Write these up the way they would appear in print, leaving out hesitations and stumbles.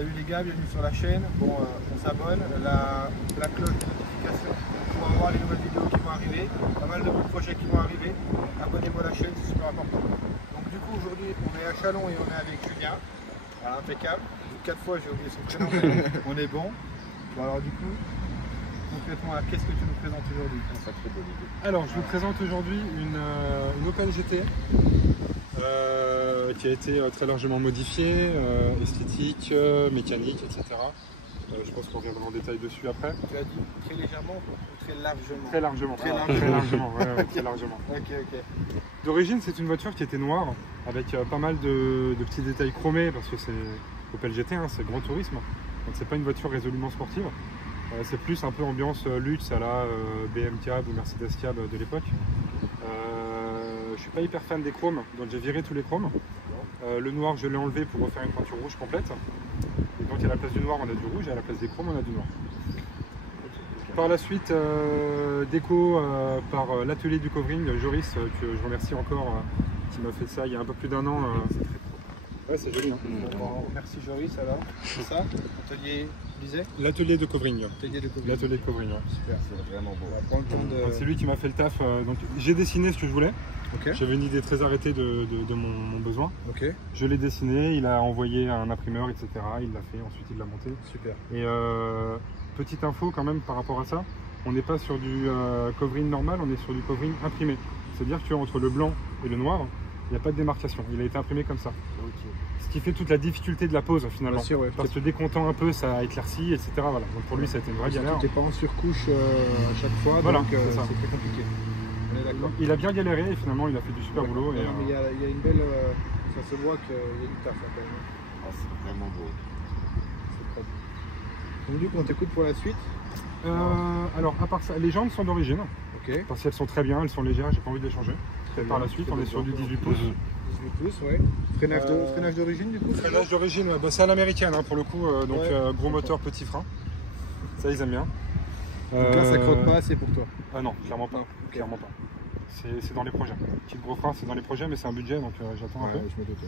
Salut les gars, bienvenue sur la chaîne. Bon, on s'abonne, la cloche de notification pour avoir les nouvelles vidéos qui vont arriver, pas mal de projets qui vont arriver. Abonnez-vous à la chaîne, c'est super important. Donc du coup aujourd'hui on est à Chalon et on est avec Julien. Voilà, impeccable. 4 fois j'ai oublié son prénom, mais on est bon. Bon alors du coup, concrètement, qu'est-ce que tu nous présentes aujourd'hui? Alors je vous présente aujourd'hui une Opel GT qui a été très largement modifiée, esthétique, mécanique, etc. Je pense qu'on reviendra en détail dessus après. Tu as dit très légèrement ou très largement? Très largement. Très largement. Ouais, très largement. Ok. D'origine, c'est une voiture qui était noire, avec pas mal de petits détails chromés, parce que c'est Opel GT, hein, c'est grand tourisme. Donc c'est pas une voiture résolument sportive. C'est plus un peu ambiance luxe à la BM Cab ou Mercedes Cab de l'époque. Je suis pas hyper fan des chromes, donc j'ai viré tous les chromes. Le noir, je l'ai enlevé pour refaire une peinture rouge complète. Et donc à la place du noir, on a du rouge, et à la place des chromes, on a du noir. Par la suite, déco par l'atelier du covering, Joris, que je remercie encore, qui m'a fait ça il y a un peu plus d'un an. Ouais, c'est joli. Hein. Bon, merci Joris alors. C'est ça? Atelier, tu disais? L'atelier de covering. Atelier de covering. L'atelier de covering, ouais. Super, c'est vraiment beau. On va prendre le temps de... C'est lui qui m'a fait le taf. Donc j'ai dessiné ce que je voulais. Ok. J'avais une idée très arrêtée de mon besoin. Ok. Je l'ai dessiné, il a envoyé à un imprimeur, etc. Il l'a fait, ensuite il l'a monté. Super. Et petite info quand même par rapport à ça, on n'est pas sur du covering normal, on est sur du covering imprimé. C'est-à-dire qu'entre le blanc et le noir, il n'y a pas de démarcation. Il a été imprimé comme ça. Ok. Ce qui fait toute la difficulté de la pose finalement. Bien sûr, ouais, Parce que décontant un peu, ça éclaircit, etc. Voilà. Donc pour lui, ça a été une vraie galère. Tu n'es pas en surcouche à chaque fois, Voilà, donc c'est ça. c'est très compliqué. On est d'accord. Il a bien galéré et finalement il a fait du super boulot. Non, mais il y a une belle... ça se voit qu'il y a du taf quand même. Ah, c'est vraiment beau. C'est propre. Donc du coup, on t'écoute pour la suite. Alors à part ça, les jantes sont d'origine. Ok. Parce qu'elles sont très bien, elles sont légères, j'ai pas envie de les changer. Par la suite, on est sur du 18 pouces. 18 pouces, ouais. Freinage d'origine du coup? Freinage d'origine, bah, c'est à l'américaine hein, pour le coup, donc Ouais. gros moteur, petit frein. Ça ils aiment bien. Donc là, ça crotte pas assez pour toi? Ah non, clairement pas. Ok. Clairement pas. C'est dans les projets. Petit gros frein, c'est dans les projets, mais c'est un budget, donc j'attends un peu. Je me doute.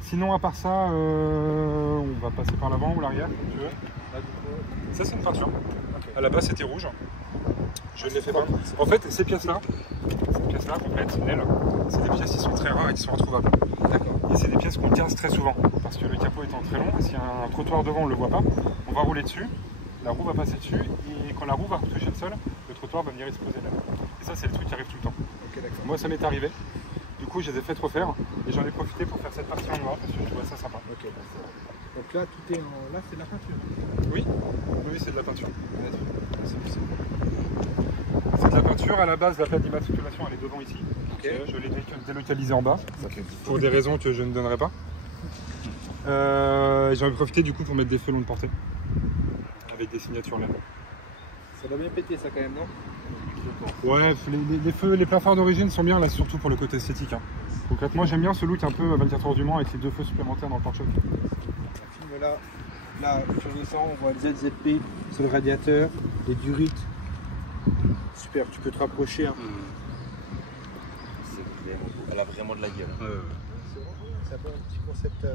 Sinon, à part ça, on va passer par l'avant ou l'arrière, comme tu veux. Là, du coup... Ça, c'est une peinture. Ok. À la base, c'était rouge. Je l'ai fait peindre. En fait, ces pièces-là complètes, l'aile, c'est des pièces qui sont très rares et qui sont retrouvables. D'accord. Et c'est des pièces qu'on casse très souvent parce que le capot étant très long, s'il y a un trottoir devant, on ne le voit pas, on va rouler dessus, la roue va passer dessus et quand la roue va toucher le sol, le trottoir va venir exploser l'aile. Et ça, c'est le truc qui arrive tout le temps. Ok, d'accord. Moi, ça m'est arrivé. Du coup, je les ai fait refaire et j'en ai profité pour faire cette partie en noir parce que je trouvais ça sympa. Ok, donc là, tout est en... Là, c'est de la peinture. Oui, c'est de la peinture. C'est de la peinture. À la base, la plaque d'immatriculation, elle est devant ici. Ok. Je l'ai délocalisée en bas Okay. pour des raisons que je ne donnerai pas. J'en ai profité du coup pour mettre des feux longue portée avec des signatures LED. Ça doit bien péter ça quand même, non? Ouais, les feux, les plafonds d'origine sont bien là, surtout pour le côté esthétique. Hein. Concrètement, j'aime bien ce look un peu 24 heures du Mans avec les deux feux supplémentaires dans le pare-choc. Filme là, sur le sang, on voit le ZZP sur le radiateur, les durites. Super, tu peux te rapprocher. Hein. C'est vraiment beau. Elle a vraiment de la gueule. C'est un peu un petit concept.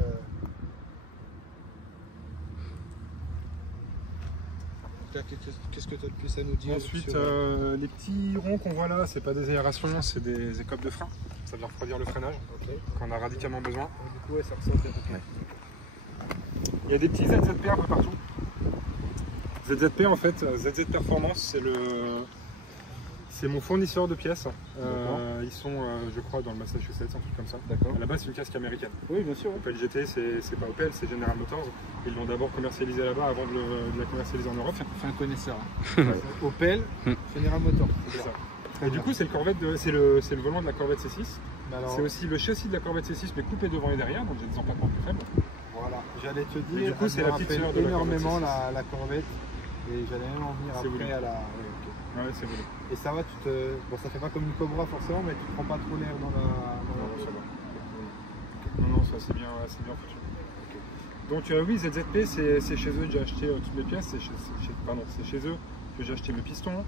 Qu'est-ce que tu as de plus à nous dire? Ensuite, sur... les petits ronds qu'on voit là, c'est pas des aérations, c'est des écopes de frein. Ça vient refroidir le freinage, Ok. qu'on a radicalement besoin. Donc, du coup, ouais, ça ressemble bien. Ouais. Il y a des petits ZZP un peu partout. ZZP en fait, ZZ Performance, c'est mon fournisseur de pièces. Ils sont, je crois, dans le Massachusetts, un truc comme ça. D'accord. À la base, c'est une casque américaine. Oui, bien sûr. Opel GT, c'est pas Opel, c'est General Motors. Ils l'ont d'abord commercialisé là-bas avant de la commercialiser en Europe. Fais un connaisseur. Hein. Opel, General Motors. C'est ça. Et du coup, c'est le volant de la Corvette C6. Alors, C'est aussi le châssis de la Corvette C6, mais coupé devant et derrière, donc j'ai des empattements plus faibles. voilà, j'allais te dire, Mais du coup, c'est la petite sœur de la énormément Corvette la Corvette. Et j'allais même en venir C'est après voulu. à la. Ouais, ok. Ouais, c'est voulu. Et ça va, bon, ça fait pas comme une Cobra forcément, mais tu te prends pas trop l'air dans la. Non, ça va. Non, ça c'est bien foutu. Donc oui, ZZP, c'est chez eux que j'ai acheté toutes mes pièces, c'est chez eux que j'ai acheté mes pistons,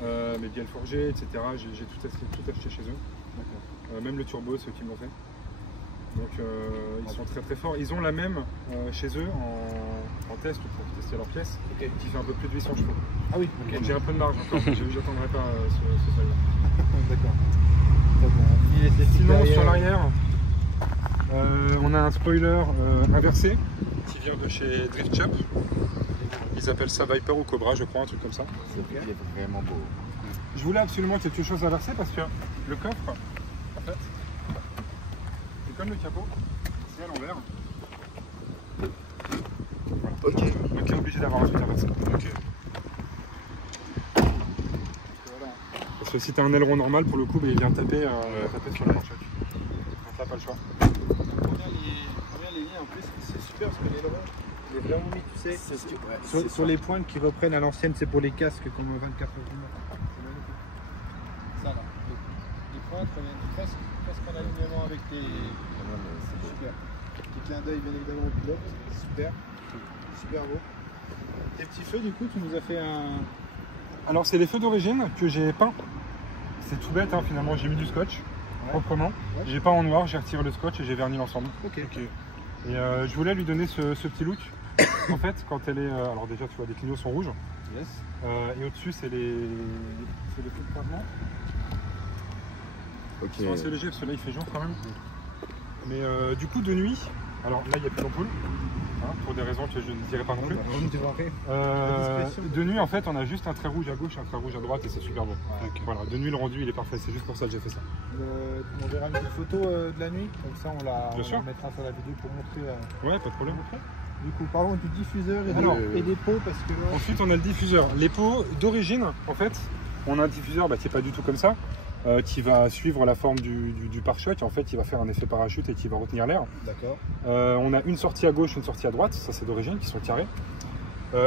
mes bielles forgées, etc. J'ai tout acheté chez eux. Même le turbo, ceux qui me l'ont fait. Donc ils sont très très forts. Ils ont la même chez eux en test pour tester leurs pièces qui fait un peu plus de 800 chevaux. Ah oui, Donc j'ai un peu de marge encore, j'attendrai pas ce seuil-là. D'accord. Très bon. Sinon sur l'arrière, on a un spoiler inversé qui vient de chez Drift Shop. Ils appellent ça Viper ou Cobra, je crois, un truc comme ça. Il est vraiment beau. Je voulais absolument quelque chose inversé parce que le coffre, en fait, c'est comme le capot, c'est à l'envers. Voilà. Ok. Donc on est obligé d'avoir un truc inversé. Ok. Voilà. Parce que si tu as un aileron normal, pour le coup, il vient taper, taper sur le pare-choc. Donc là, pas le choix. Regarde les lignes en plus, c'est super parce que l'aileron, il est vraiment mis, tu sais, sur les pointes qui reprennent à l'ancienne, c'est pour les casques comme 24 heures. Ça là, les pointes reviennent presque en alignement avec tes. C'est super. Petit clin d'œil bien évidemment au pilote, super. Super beau. Tes petits feux, du coup, tu nous as fait un. Alors, c'est les feux d'origine que j'ai peints. C'est tout bête, hein, finalement. J'ai mis du scotch proprement. Ouais. J'ai peint en noir, j'ai retiré le scotch et j'ai verni l'ensemble. Ok. Et je voulais lui donner ce petit look. En fait, quand elle est. Alors, déjà, tu vois, les clignots sont rouges. Yes. Et au-dessus, c'est les feux de pavement. Ok. Ils sont assez légers parce que là, il fait jour quand même. Mais du coup, de nuit, alors là, il n'y a plus d'ampoule. Hein, pour des raisons que je ne dirai pas non plus. De nuit, en fait, on a juste un trait rouge à gauche, un trait rouge à droite et c'est super beau. Okay. Voilà, de nuit, le rendu, il est parfait. C'est juste pour ça que j'ai fait ça. On verra une photo de la nuit, comme ça on la mettra sur la vidéo pour montrer. Ouais, pas de problème. Du coup, parlons du diffuseur et des pots parce que là... Ensuite, on a le diffuseur. Les pots d'origine, en fait, on a un diffuseur qui n'est pas du tout comme ça, qui va suivre la forme du pare-choc. En fait, il va faire un effet parachute et qui va retenir l'air. D'accord. On a une sortie à gauche, une sortie à droite, ça c'est d'origine, qui sont carrés.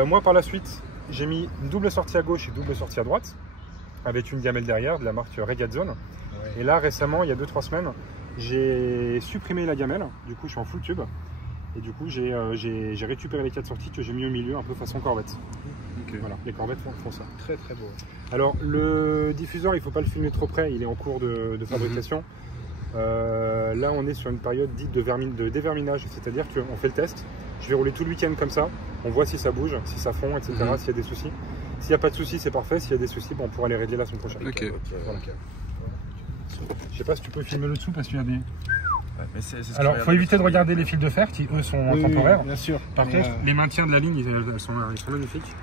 Moi, par la suite, j'ai mis une double sortie à gauche et une double sortie à droite, avec une gamelle derrière de la marque Regazzone. Ouais. Et là, récemment, il y a 2-3 semaines, j'ai supprimé la gamelle. Du coup, je suis en full tube. Et du coup, j'ai récupéré les 4 sorties que j'ai mis au milieu, un peu façon Corvette. Okay. Voilà, les Corvettes font ça. Très très beau. Alors, le diffuseur, il ne faut pas le filmer trop près, il est en cours de fabrication. Là, on est sur une période dite de déverminage, c'est-à-dire qu'on fait le test. Je vais rouler tout le week-end comme ça, on voit si ça bouge, si ça fond, etc., s'il y a des soucis. S'il n'y a pas de soucis, c'est parfait. S'il y a des soucis, on pourra les régler la semaine prochaine. Okay. Voilà. Je sais pas si tu peux filmer le dessous parce qu'il y a des... Mais alors, il faut éviter de regarder les fils de fer qui, eux, sont temporaires. Bien sûr. Par contre, les maintiens de la ligne, ils sont magnifiques.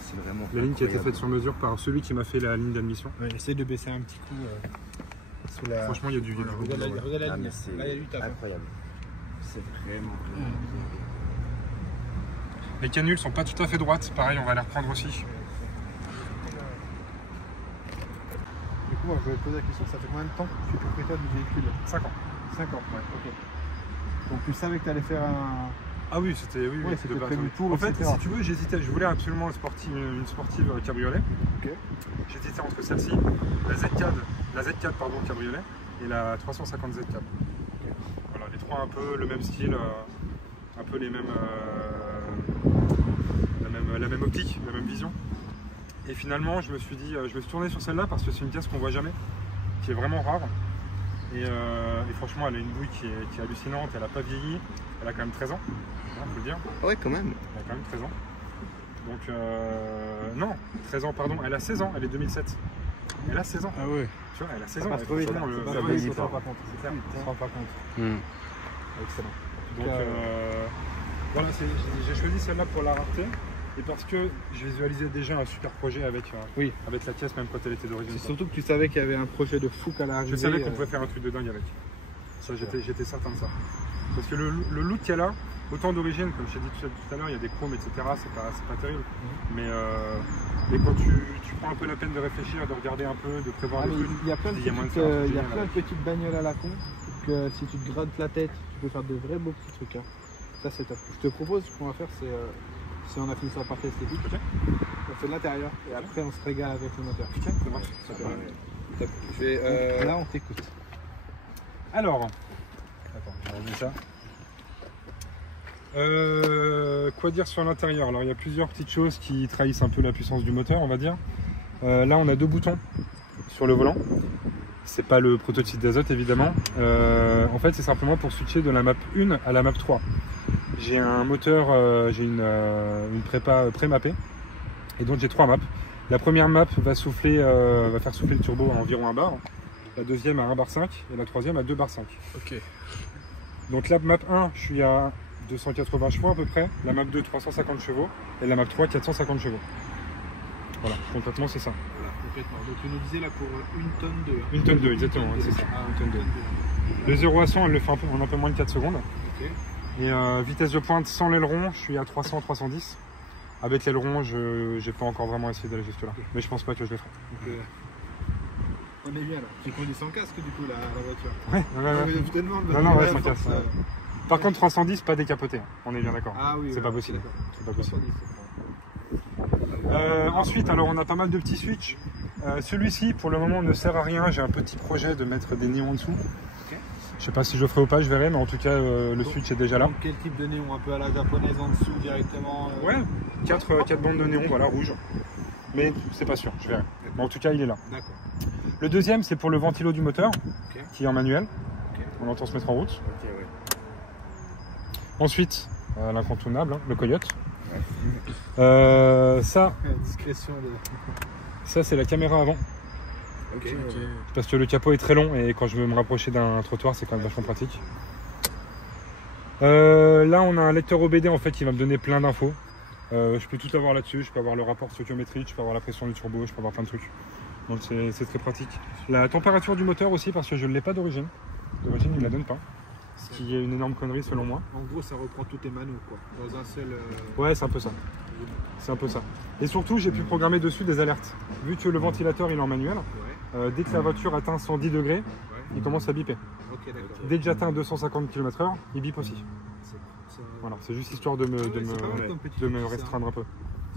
C'est vraiment la ligne qui a été faite sur mesure par celui qui m'a fait la ligne d'admission. Essaye de baisser un petit coup. Sous la... Franchement, il y a du... Regarde la ligne. Là, il y a du taf. Incroyable. C'est vraiment... Les canules sont pas tout à fait droites. Pareil, on va les reprendre aussi. Du coup, je vais te poser la question, ça fait combien de temps que tu es propriétaire du véhicule? 5 ans. 5 ans, ouais, ok. Donc tu savais que tu allais faire un... Ah oui, c'était prévu tour, en fait, etc. si tu veux, j'hésitais. Je voulais absolument une sportive cabriolet. Okay. J'hésitais entre celle-ci, la Z4 pardon, cabriolet, et la 350 Z4. Okay. Voilà, les trois un peu le même style, un peu les mêmes, la même optique, la même vision. Et finalement, je me suis tourné sur celle-là parce que c'est une pièce qu'on voit jamais, qui est vraiment rare. Et franchement, elle a une bouille qui est hallucinante, elle n'a pas vieilli, elle a quand même 13 ans, il faut le dire. Ouais, quand même. Elle a quand même 13 ans. Donc, non, 13 ans, pardon, elle a 16 ans, elle est 2007. Elle a 16 ans. Ah ouais. Tu vois, elle a 16 ans. Pas trop vite, on se rend pas compte, c'est clair, on se rend pas compte. Excellent. Donc, voilà, j'ai choisi celle-là pour la rareté. Et parce que je visualisais déjà un super projet avec la pièce, même quand elle était d'origine. C'est surtout que tu savais qu'il y avait un projet de fou à l'arrivée. Je savais qu'on pouvait faire un truc de dingue avec. Ça, j'étais certain de ça. Parce que le look qu'il y a là, autant d'origine, comme je t'ai dit tout à l'heure, il y a des chromes, etc. C'est pas terrible. Mais quand tu prends un peu la peine de réfléchir, de regarder un peu, de prévoir des trucs, il y a plein de petites bagnoles à la con que si tu te grattes la tête, tu peux faire de vrais beaux petits trucs. Hein. Ça, c'est top. Je te propose, ce qu'on va faire, c'est... si on a fini sur la partie esthétique, on fait de l'intérieur et après on se régale avec le moteur. Ça marche. Là on t'écoute. Alors, attends, on va remettre ça. Quoi dire sur l'intérieur? Alors il y a plusieurs petites choses qui trahissent un peu la puissance du moteur, on va dire. Là on a deux boutons sur le volant. C'est pas le prototype d'Azoth évidemment. En fait, c'est simplement pour switcher de la map 1 à la map 3. J'ai un moteur, j'ai une prépa pré-mappée. Et donc j'ai 3 maps. La première map va faire souffler le turbo à environ 1 bar. La deuxième à 1 bar 5 et la troisième à 2 bar 5. Ok. Donc la map 1, je suis à 280 chevaux à peu près. La map 2, 350 chevaux. Et la map 3, 450 chevaux. Voilà, concrètement c'est ça. Voilà, complètement. Donc tu nous disais là pour une tonne de... Une tonne 2, exactement, ouais, c'est ça. Ah, Une tonne 2. Le 0 à 100, elle le fait en un peu moins de 4 secondes. Ok. Et vitesse de pointe sans l'aileron, je suis à 300-310. Avec l'aileron, je n'ai pas encore vraiment essayé d'aller jusque là. Mais je pense pas que je le ferai. Donc, on est bien là. Tu conduis sans casque du coup la voiture. Ouais. Je te demande. Non, ouais, sans casque. Par contre, 310, pas décapoté. On est bien d'accord. Ah oui. C'est pas possible. D'accord. C'est pas possible. 310, Ensuite, alors on a pas mal de petits switches. Celui-ci, pour le moment, ne sert à rien. J'ai un petit projet de mettre des néons en dessous. Ok. Je sais pas si je le ferai ou pas, je verrai. Mais en tout cas, le switch est déjà là. Donc, quel type de néon? Un peu à la japonaise en dessous directement Ouais, 4 bandes de néon, voilà, rouge. Mais c'est pas sûr, je verrai. Mais en tout cas, il est là. D'accord. Le deuxième, c'est pour le ventilo du moteur, Ok. qui est en manuel. Ok. On entend se mettre en route. Ok, ouais. Ensuite, l'incontournable, hein, le coyote. Ça, Discrétion de... ça c'est la caméra avant. Ok. Parce que le capot est très long et quand je veux me rapprocher d'un trottoir, c'est quand même vachement pratique. Là, on a un lecteur OBD en fait qui va me donner plein d'infos. Je peux tout avoir là-dessus. Je peux avoir le rapport stoichiométrique, je peux avoir la pression du turbo, je peux avoir plein de trucs. Donc c'est très pratique. La température du moteur aussi, parce que je ne l'ai pas d'origine. D'origine, il ne me la donne pas. Ce qui est une énorme connerie selon moi. En gros, ça reprend tous tes manos quoi. Dans un seul. Ouais, c'est un peu ça. C'est un peu ça. Et surtout, j'ai pu programmer dessus des alertes. Vu que le ventilateur il est en manuel, Ouais. dès que la voiture atteint 110 degrés, Ouais. il commence à biper. Ok, d'accord. Dès que j'atteins 250 km/h, il bip aussi. C'est- Voilà, c'est juste histoire de me, Ah ouais, c'est pas mal comme petit de me outil, ça. restreindre un peu.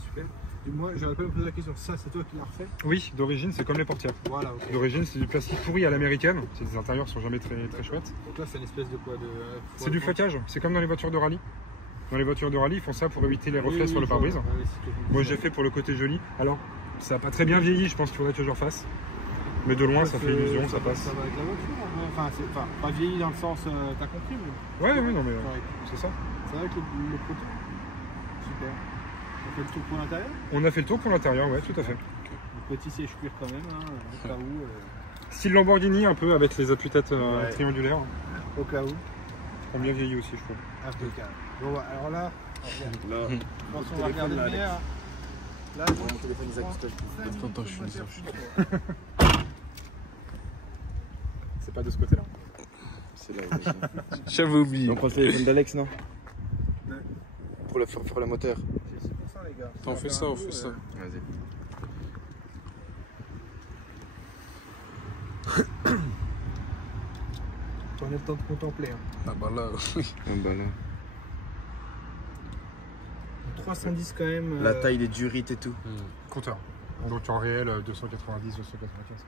Super. Et moi, j'aurais pas me poser la question. Ça, c'est toi qui l'as refait? Oui, d'origine, c'est comme les portières. Voilà, ok. D'origine, c'est du plastique pourri à l'américaine. Les intérieurs sont jamais très, très chouettes. Donc là, c'est une espèce de quoi de... C'est du flocage. C'est comme dans les voitures de rallye. Dans les voitures de rallye, ils font ça pour éviter les reflets sur le pare-brise. Moi, j'ai fait pour le côté joli. Alors, ça n'a pas très bien vieilli, je pense qu'il faudrait que je le refasse. Mais de loin, ça fait illusion, ça passe. Ça va avec la voiture. Enfin, c'est pas vieilli dans le sens... T'as compris, mais... Ouais, oui, non, mais Correct. c'est ça. Ça va avec le proto. Super. On fait le tour pour l'intérieur. On a fait le tour pour l'intérieur, ouais, tout à fait. Le petit siège cuir quand même, hein, au cas où. Style Lamborghini, un peu avec les appuis-têtes Ouais. triangulaires. Au cas où. Ont bien vieilli aussi, je trouve. Impeccable. Bon, bah, alors là, Là, je pense qu'on va regarder le meilleur. Là, mon téléphone, il s'accroche. Attends, je suis désolé. C'est pas de ce côté-là. C'est là. J'avais oublié. On prend le téléphone d'Alex, non? Ouais. Pour le moteur. C'est pour ça, les gars. On fait ça, on fait ça. Vas-y. On a le temps de contempler. Hein. Ah bah là, oui. Ah bah là. 310 quand même. La taille des durites et tout. Compteur. Donc en réel, 290, 295.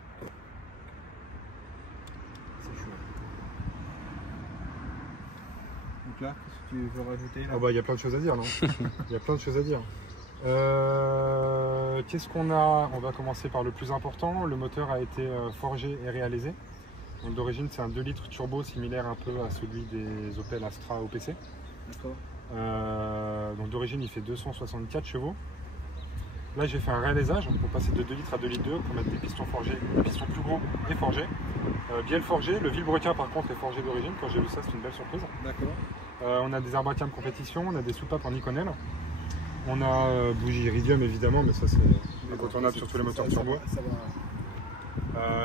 C'est chaud. Donc là, qu'est-ce que tu veux rajouter là? Ah bah il y a plein de choses à dire, non? Il y a plein de choses à dire. Qu'est-ce qu'on a? On va commencer par le plus important. Le moteur a été forgé et réalisé. Donc d'origine c'est un 2 litres turbo similaire un peu à celui des Opel Astra OPC. D'accord. Donc d'origine il fait 264 chevaux. Là j'ai fait un réalisage pour passer de 2 litres à 2 litres 2 pour mettre des pistons forgés, des pistons plus gros et forgés. Bien forgé, le vilebrequin par contre est forgé d'origine. Quand j'ai vu ça c'est une belle surprise. D'accord. On a des arbres à cam compétition, on a des soupapes en Iconel. On a bougie iridium évidemment, mais ça c'est incontournable sur tous les moteurs turbo. Ça va.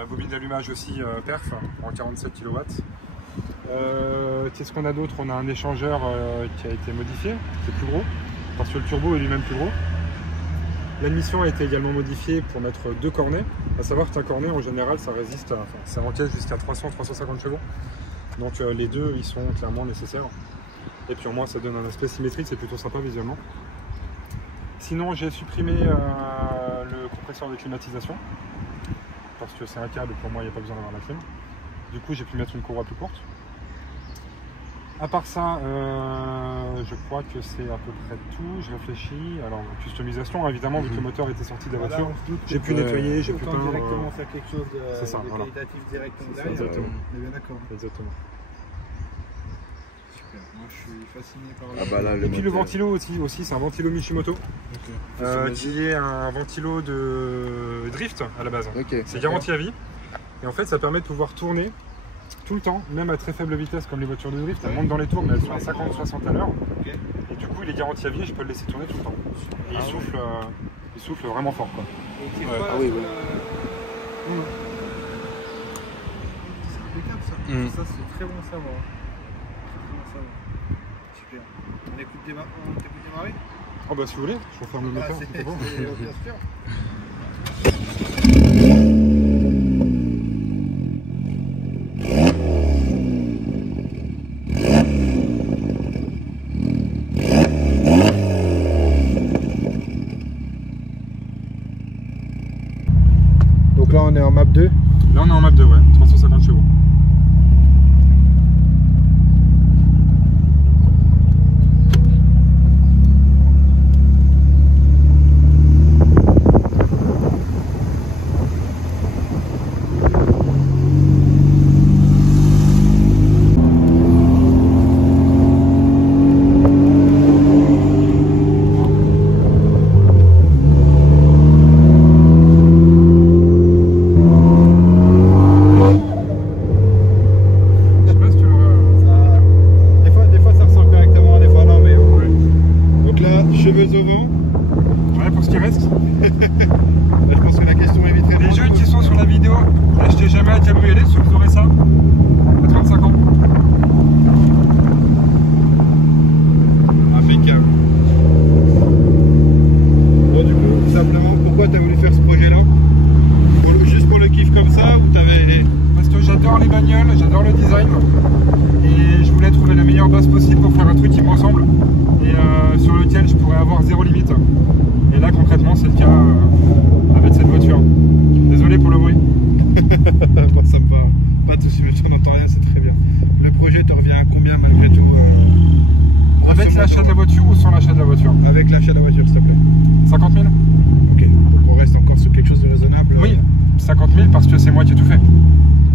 Bobine d'allumage aussi perf en 47 kW. Qu'est-ce qu'on a d'autre? On a un échangeur qui a été modifié, qui est plus gros, parce que le turbo est lui-même plus gros. L'admission a été également modifiée pour mettre 2 cornets. À savoir qu'un cornet en général ça résiste, ça encaisse jusqu'à 300-350 chevaux. Donc les deux ils sont clairement nécessaires. Et puis au moins ça donne un aspect symétrique, c'est plutôt sympa visuellement. Sinon j'ai supprimé le compresseur de climatisation. Parce que c'est un câble, pour moi il n'y a pas besoin d'avoir la clim. Du coup j'ai pu mettre une courroie plus courte. À part ça, je crois que c'est à peu près tout. Je réfléchis. Alors, customisation, évidemment, vu que le moteur était sorti de la voiture. J'ai pu nettoyer, j'ai pu peindre. directement faire quelque chose de, c'est ça, voilà. qualitatif directement C'est ça, derrière. exactement. On est bien d'accord. Exactement. Super. Moi, je suis fasciné par Ah bah là, Et puis le ventilo aussi c'est un ventilo Mishimoto. Ok. Qui est un ventilo de drift à la base. Ok. C'est garanti à vie. Et en fait, ça permet de pouvoir tourner tout le temps, même à très faible vitesse comme les voitures de drift. Elles montent dans les tours, mais elles sont à 50-60 à l'heure. Ok. Et du coup, il est garanti à vie et je peux le laisser tourner tout le temps. Et il souffle vraiment fort, quoi. Et c'est Ouais. quoi, Ah oui, sur oui. la- C'est impeccable ça. Ça, c'est très bon à savoir. Très bon à savoir. Super. On écoute démarrer. Oh bah si vous voulez, je referme le moteur. Ah, c'est bon. bien sûr. Donc là on est en map 2. Là on est en map 2, ouais, 350 chevaux. Cheveux au vent. Ouais, pour ce qui reste. Je pense que la question est vite Les répondue. jeunes qui sont sur la vidéo, n'achetez jamais un cabriolet, parce que vous aurez ça à 35 ans. Impeccable. Bon, du coup, simplement, pourquoi tu as voulu faire ce projet-là? Juste pour le kiff comme ça ou t'avais... Parce que j'adore les bagnoles, j'adore le design. Et je voulais trouver la meilleure base possible pour faire un truc qui me ressemble. Et sur lequel je pourrais avoir zéro limite. Et là concrètement c'est le cas avec cette voiture. Désolé pour le bruit. Bon, ça me va. Pas de soucis, mais tu n'entends rien, c'est très bien. Le projet te revient à combien malgré tout Avec l'achat de la voiture ou sans l'achat de la voiture? Avec l'achat de la voiture, s'il te plaît. 50 000? Ok, donc on reste encore sur quelque chose de raisonnable. Oui, 50 000 parce que c'est moi qui ai tout fait.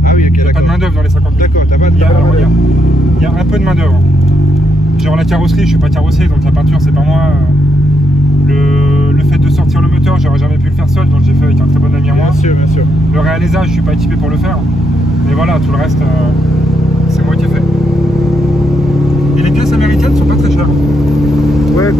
Ah oui, ok, Il n'y a pas d'accord. de main d'œuvre dans les 50 000. D'accord, t'as pas de Il y a main-d'œuvre. un peu de main d'œuvre. Genre la carrosserie, je suis pas carrossier, donc la peinture c'est pas moi. Le fait de sortir le moteur, j'aurais jamais pu le faire seul, donc j'ai fait avec un très bon ami à moi. Bien sûr, bien sûr. Le réalisage, je suis pas équipé pour le faire. Mais voilà, tout le reste, c'est moi qui ai fait. Et les pièces américaines sont pas très chères. Ouais,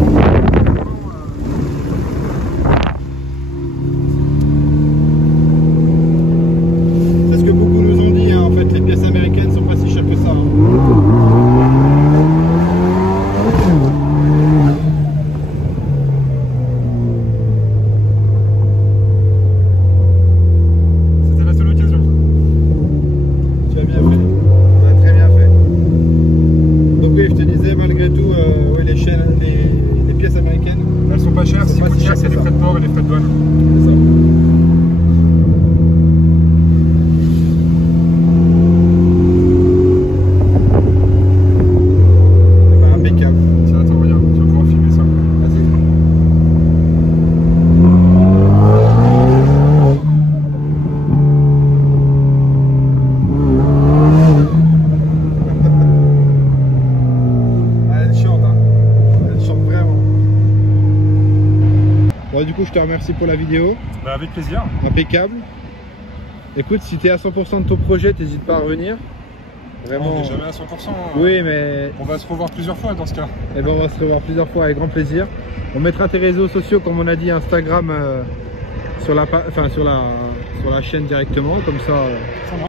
c'est ce que beaucoup nous ont dit, hein. En fait, les pièces américaines sont pas si chères que ça. C'était la seule occasion. Tu as bien fait. Tu as très bien fait. Donc oui, je te disais, malgré tout, ouais, les pièces américaines, Elles sont pas chères, Elles sont ce qui pas coûte si cher, chères c'est que les ça. frais de port et les frais de douane. c'est ça. Eh ben, impeccable. Tiens, attends, regarde, tu vas pouvoir filmer ça. Vas-y. Ah, elle chante, hein. Elle chante vraiment. Bon, du coup, je te remercie pour la vidéo. Bah, avec plaisir. Impeccable. Écoute, si tu es à 100% de ton projet, n'hésite pas à revenir. On Vraiment. n'est jamais à 100%. Oui, mais On va se revoir plusieurs fois dans ce cas. eh ben, on va se revoir plusieurs fois avec grand plaisir. On mettra tes réseaux sociaux, comme on a dit, Instagram sur la chaîne directement, comme ça.